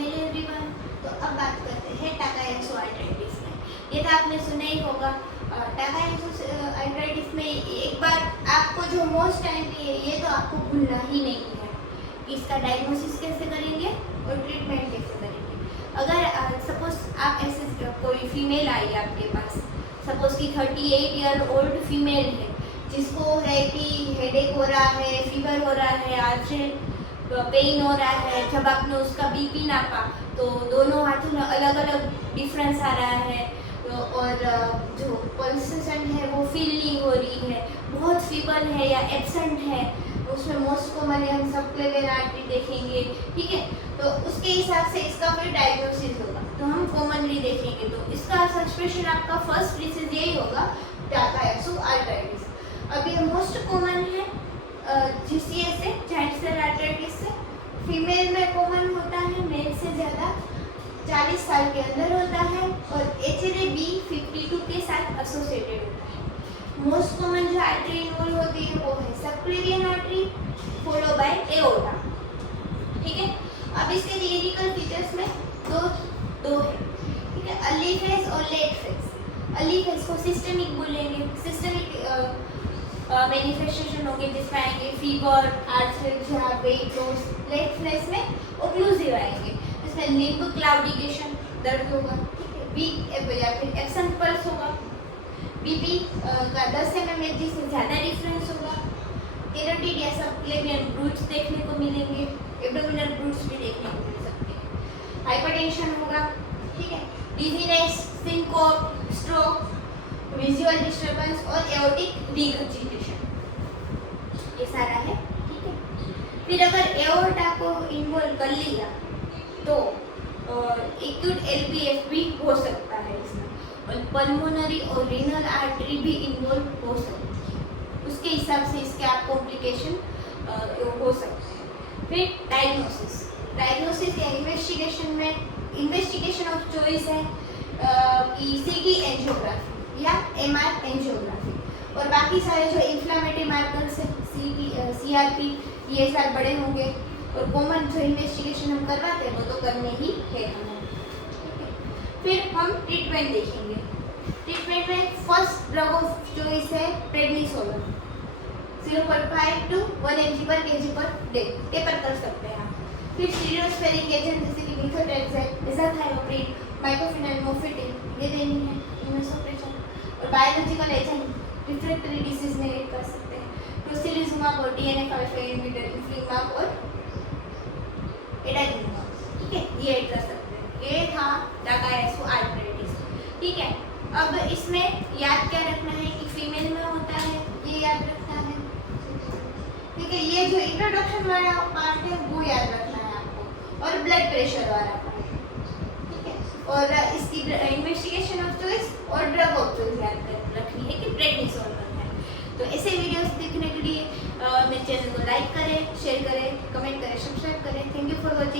Hello everyone. तो अब बात करते हैं टाकायासु आर्थराइटिस में। ये तो आपने सुना ही होगा। टाकायासु आर्थराइटिस में एक बात आपको जो मोस्ट टाइम पे है, ये तो आपको भूलना ही नहीं है कि इसका डायग्नोसिस कैसे करेंगे और ट्रीटमेंट कैसे करेंगे। अगर सपोज आप ऐसे कोई फीमेल आई आपके पास, सपोज कि 38 ईयर ओल्ड फीमेल है, जिसको है कि हेडेक हो रहा है, फीवर हो रहा है, आज पेन हो रहा है, जब आपने उसका बीपी नापा तो दोनों हाथों में अलग अलग डिफरेंस आ रहा है, और जो पल्सेशन है वो फील नहीं हो रही है, बहुत फीवर है या एब्सेंट है, उसमें मोस्ट कॉमन हम सबक्लेवियन आर्टरी देखेंगे। ठीक है, तो उसके हिसाब से इसका फिर डायग्नोसिस होगा, तो हम कॉमनली देखेंगे। तो इसका सस्पेशन आपका फर्स्ट डिसीज यही होगा, टाकायासु आर्थराइटिस। अब ये मोस्ट कॉमन है जीसीए से, जॉइंट सेल आर्थराइटिस से। फीमेल में कॉमन होता है, मेल से ज़्यादा 40 साल के अंदर होता है, और HLA-B52 के साथ एसोसिएटेड होता है। मोस्ट कॉमन जो आर्टरी इन्वॉल्व होती है वो है subclavian artery follow by aorta. ठीक है, अब इसके क्लिनिकल फीचर्स में दो है। ठीक है, अर्ली फेज और लेट फेज। अर्ली फेज को सिस्टमिक बोलेंगे। सिस्टमिक मैनिफेस्टेशन होंगे जिसमें आएंगे fever, arthritis, weight loss. Late phase में ओक्लूसिव आएंगे, जिसमें लिम्ब क्लाउडिकेशन, दर्द होगा। ठीक है, वीक या फिर एब्सेंट पल्स होगा। बीपी का 10 mmHg से ज़्यादा डिफरेंस होगा। केरोटिड या सबक्लेवियन ब्रूट्स देखने को मिलेंगे, एब्डोमिनल ब्रूट्स भी देखने को मिल सकते हैं। हाइपरटेंशन होगा। ठीक है, dizziness, syncope, stroke, visual disturbance और एओर्टिक रिगर्जिटेशन, ये सारा है। ठीक है, फिर अगर एओर्टा को इन्वॉल्व कर लिया तो एक्यूट एलपीएफ भी हो सकता है इसमें, और पल्मोनरी और रीनल आर्टरी भी इन्वॉल्व हो सकती है। उसके हिसाब से इसके आप कॉम्प्लिकेशन हो सकते हैं। फिर डायग्नोसिस या इन्वेस्टिगेशन में इन्वेस्टिगेशन ऑफ चॉइस है कि सीटी एंजियोग्राफी या एमआर एंजियोग्राफी, और बाकी सारे जो इन्फ्लामेटरी मार्कर्स है सीआरपी, ये सारे बड़े होंगे, और कॉमन जो इन्वेस्टिगेशन हम करवाते हैं वो तो करने ही है हमें। ठीक है, फिर हम ट्रीटमेंट देखेंगे। ट्रीटमेंट में फर्स्ट ड्रग ऑफ चॉइस है प्रेडनिसोलोन, 0.5 to 1 mg पर kg पर डे टेपर कर सकते हैं आप। फिर स्टीरियोस्फेरिक एजेंट जैसे कि मिथोट्रेक्सेट, एजाथायोप्रिन, माइक्रोफिनल, मोफेटिन, ये देनी है इम्यूनोसप्रेशन। और बायोलॉजिकल एजेंट रिफ्रैक्टरी डिसीज में ऐड कर सकते हैं, टोसिलिजुमाब और TNF-alpha इनहिबिटर, इन्फ्लिमाब और एडागिनुमाब। ठीक है, ये ऐड कर सकते हैं। ये था टाकायासु आर्थराइटिस। ठीक है, अब इसमें याद क्या रखना है कि फीमेल में होता है, ये याद रखना है। ठीक है, ये जो इंट्रोडक्शन वाला पार्ट है वो याद रखना है आपको, और ब्लड प्रेशर वाला पार्ट। ठीक है, और इसकी इन्वेस्टिगेशन ऑफ चॉइस और ड्रग